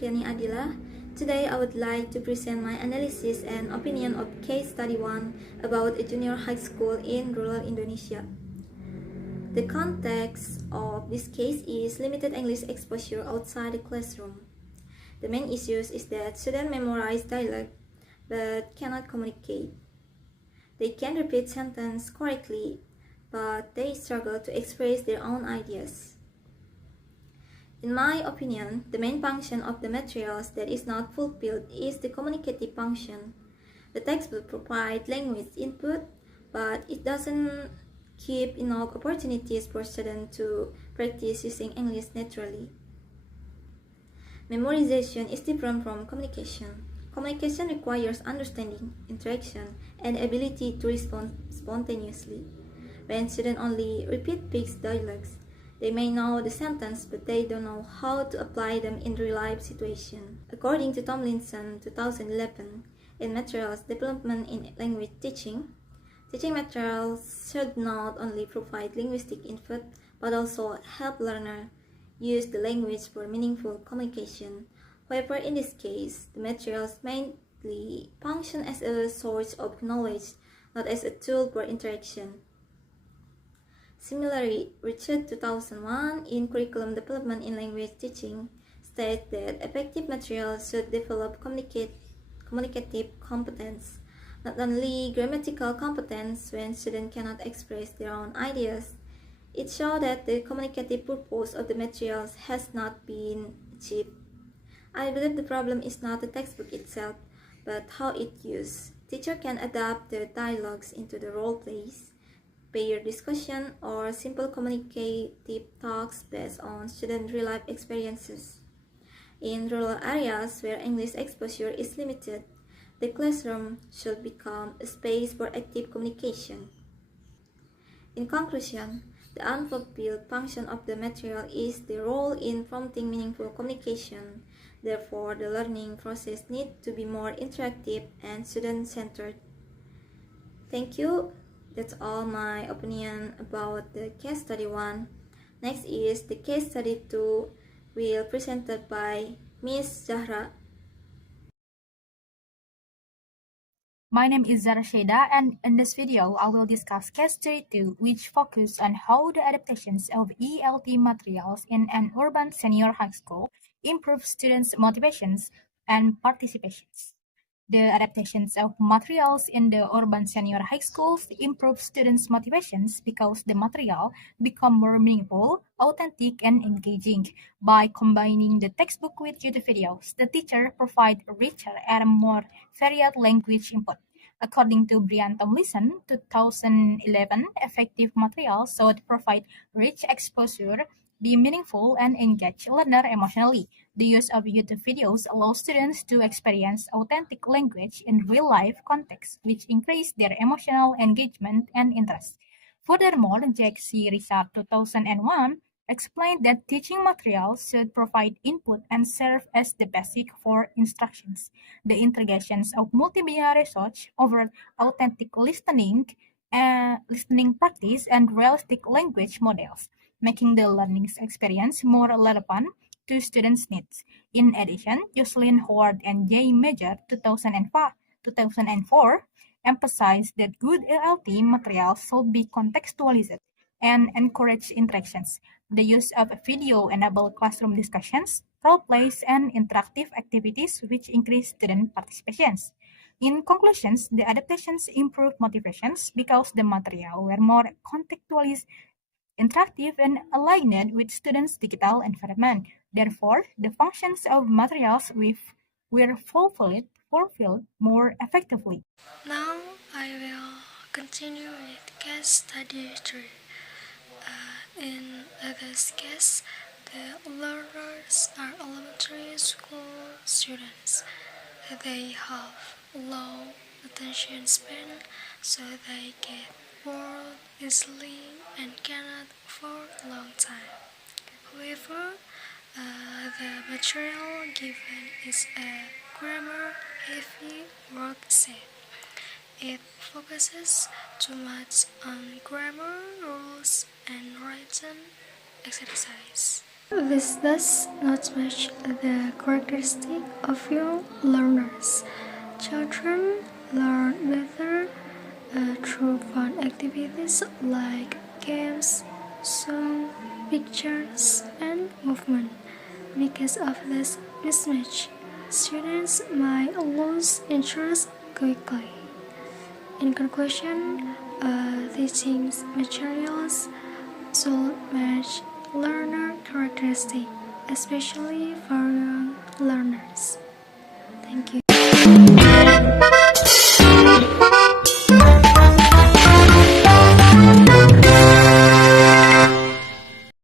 Febriani Adila. Today I would like to present my analysis and opinion of case study 1 about a junior high school in rural Indonesia. The context of this case is limited English exposure outside the classroom. The main issue is that students memorize dialogue but cannot communicate. They can repeat sentences correctly, but they struggle to express their own ideas. In my opinion, the main function of the materials that is not fulfilled is the communicative function. The textbook provides language input, but it doesn't give enough opportunities for students to practice using English naturally. Memorization is different from communication. Communication requires understanding, interaction, and ability to respond spontaneously. When students only repeat fixed dialogues, they may know the sentence, but they don't know how to apply them in real-life situations. According to Tomlinson, 2011, in Materials Development in Language Teaching, teaching materials should not only provide linguistic input, but also help learners use the language for meaningful communication. However, in this case, the materials mainly function as a source of knowledge, not as a tool for interaction. Similarly, Richard 2001 in Curriculum Development in Language Teaching states that effective materials should develop communicative competence, not only grammatical competence when students cannot express their own ideas. It shows that the communicative purpose of the materials has not been achieved. I believe the problem is not the textbook itself, but how it's used. Teacher can adapt the dialogues into the role plays, pair discussion, or simple communicative talks based on student real-life experiences. In rural areas where English exposure is limited, the classroom should become a space for active communication. In conclusion, the unfulfilled function of the material is the role in prompting meaningful communication. Therefore, the learning process needs to be more interactive and student-centered. Thank you. That's all my opinion about the case study 1. Next is the case study 2, will presented by Miss Zahra. My name is Zara Sheda, and in this video, I will discuss case study 2, which focuses on how the adaptations of ELT materials in an urban senior high school improve students' motivations and participations. The adaptations of materials in the urban senior high schools improve students' motivations because the material become more meaningful, authentic, and engaging. By combining the textbook with YouTube videos, the teacher provide richer and more varied language input. According to Brian Tomlinson, 2011, effective materials should provide rich exposure, be meaningful, and engage learner emotionally. The use of YouTube videos allows students to experience authentic language in real-life context, which increase their emotional engagement and interest. Furthermore, Jack C. Richard 2001 explained that teaching materials should provide input and serve as the basic for instructions. The integrations of multimedia research over authentic listening practice and realistic language models, making the learning experience more relevant to students' needs. In addition, Jocelyn Howard and J. Major 2004 emphasized that good ELT materials should be contextualized and encourage interactions. The use of video-enabled classroom discussions, role plays, and interactive activities which increase student participations. In conclusions, the adaptations improve motivations because the material were more contextualized, interactive, and aligned with students' digital environment. Therefore, the functions of materials were fulfilled more effectively. Now I will continue with case study 3. In this case, the learners are elementary school students. They have low attention span, so they get bored easily and cannot for a long time. However, the material given is a grammar-heavy worksheet. It focuses too much on grammar rules and written exercise. This does not match the characteristic of young learners. Children learn better through fun activities like games, song, pictures, and movement. Because of this mismatch, students might lose interest quickly. In conclusion, teaching materials should match learner characteristics, especially for young learners.